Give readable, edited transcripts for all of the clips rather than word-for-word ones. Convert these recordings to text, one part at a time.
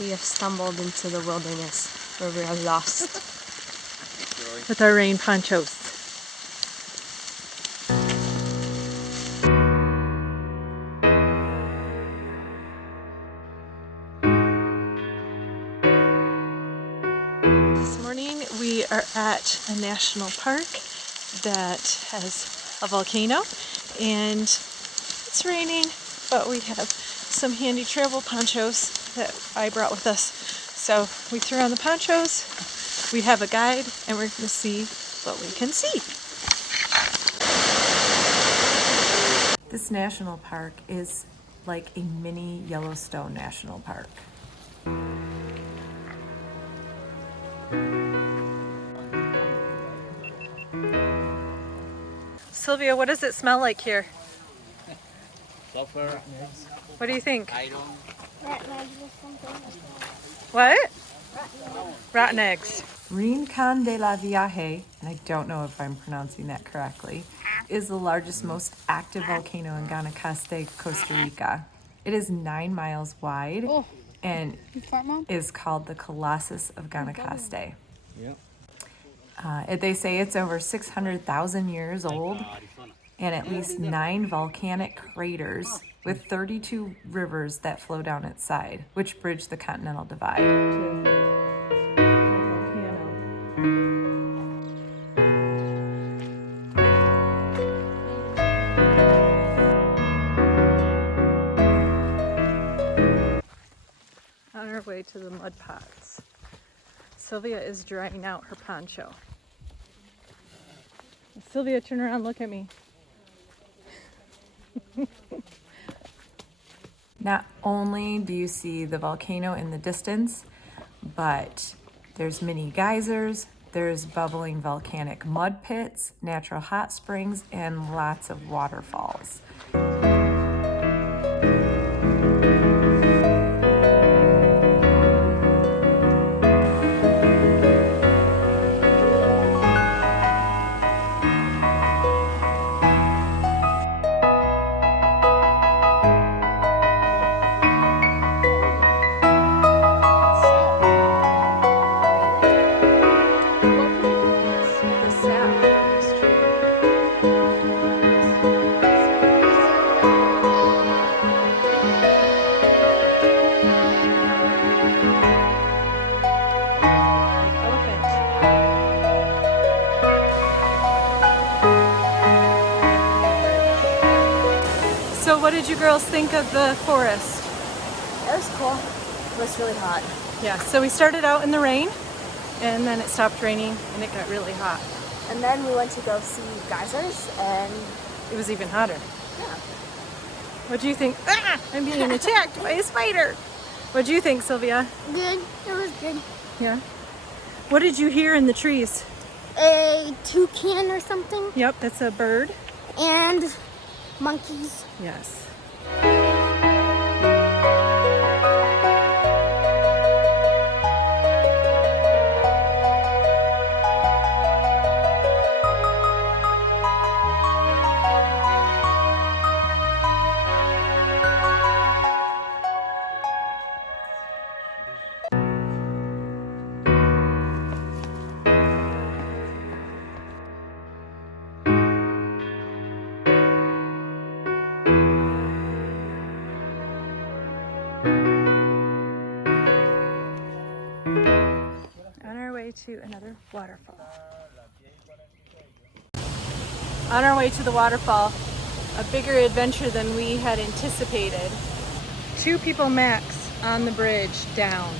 We have stumbled into the wilderness where we are lost. With our rain ponchos. This morning we are at a national park that has a volcano, and it's raining, but we have some handy travel ponchos that I brought with us. So we threw on the ponchos, we have a guide, and we're going to see what we can see. This national park is like a mini Yellowstone National Park. Sylvia, what does it smell like here? Sulfur. What do you think? I don't. Rotten eggs or something. What? Rotten eggs. Rincón de la Vieja, and I don't know if I'm pronouncing that correctly, is the largest, most active volcano in Guanacaste, Costa Rica. It is 9 miles wide and is called the Colossus of Guanacaste. They say it's over 600,000 years old, and at least 9 volcanic craters with 32 rivers that flow down its side, which bridge the continental divide. On our way to the mud pots, Sylvia is drying out her poncho. Sylvia, turn around, look at me. Not only do you see the volcano in the distance, but there's mini geysers, there's bubbling volcanic mud pits, natural hot springs, and lots of waterfalls. So what did you girls think of the forest? It was cool. It was really hot. Yeah, so we started out in the rain, and then it stopped raining, and it got really hot. And then we went to go see geysers, and It was even hotter. yeah. What do you think? Ah, I'm being attacked by a spider. What do you think, Sylvia? Good. It was good. Yeah. What did you hear in the trees? A toucan or something, Yep, that's a bird. and monkeys. Yes. To another waterfall. On our way to the waterfall, a bigger adventure than we had anticipated. 2 people max on the bridge down.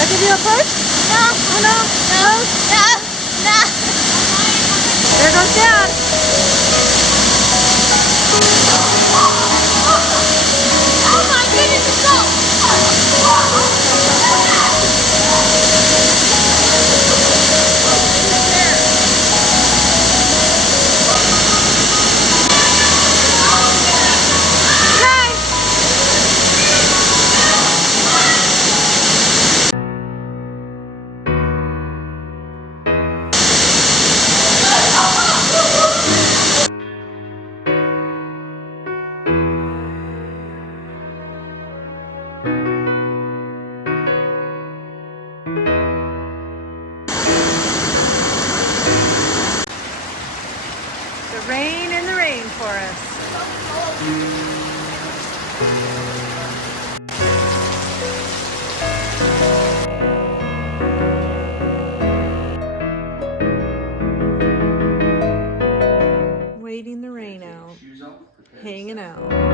I give you a push? No. Oh no. No. No. No. There goes Dad. Oh my goodness, it's so. The rain in the rainforest. Waiting the rain out. Hanging out.